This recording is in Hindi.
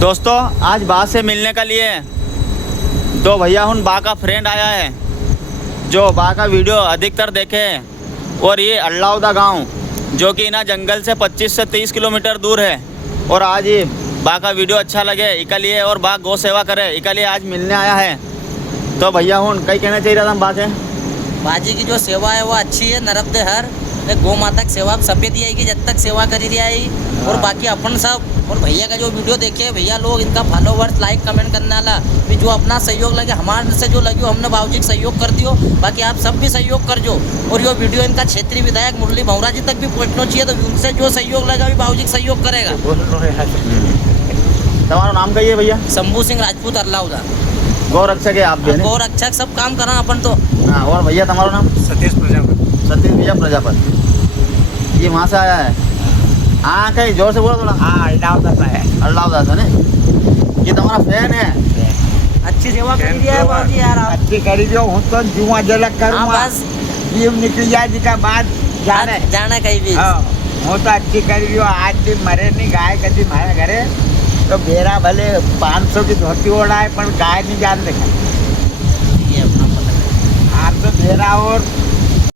दोस्तों आज बा से मिलने के लिए दो भैया उन बा का फ्रेंड आया है जो बा का वीडियो अधिकतर देखे और ये अल्लाउदा गांव जो कि ना जंगल से 25 से 30 किलोमीटर दूर है और आज ये बा का वीडियो अच्छा लगे इका लिए और बा गौ सेवा करे इका लिए आज मिलने आया है। तो भैया हूँ कई कहना चाहिए था हम बा के बाजी की जो सेवा है वो अच्छी है। नरक दे हर गौ माता की सेवा सफेद ही आएगी जब तक सेवा करी रही आई और बाकी अपन सब और भैया का जो वीडियो देखे भैया लोग इनका फॉलोवर्स लाइक कमेंट करने वाला भी जो अपना सहयोग लगे हमारे से जो लगे हमने बाबूजी का सहयोग कर दियो। बाकी आप सब भी सहयोग कर जो और ये वीडियो इनका क्षेत्रीय विधायक मुरली भौरा जी तक भी पहुँचना चाहिए तो उनसे जो सहयोग लगा भी बाबूजी का सहयोग करेगा। तुम्हारा नाम कहिए भैया? शंभू सिंह राजपूत अल्लाउदा गौ रक्षक है आप? गौ रक्षक सब काम करा अपन तो। हाँ और भैया तुम्हारा नाम? सतीश प्रजापति। सतीश भैया प्रजापति ये वहाँ से आया है। हाँ कहीं जोर से बोलो थोड़ा। हाँ अल्लाह है। अल्लाह है ना ये तुम्हारा फैन है। अच्छी सेवा करी है बाबूजी यार आप। अच्छी करी जो हूँ तो जुआ झलक हाँ करूँगा बस जीव निकल जाए जी का बाद जाने जाना कहीं भी। हाँ हूँ तो अच्छी करी जो आज भी मरे नहीं गाय कभी मारे घरे तो बेरा भले 500 की धोती ओढ़ा है पर गाय नहीं जान देखा ये अपना पता है। आप तो बेरा और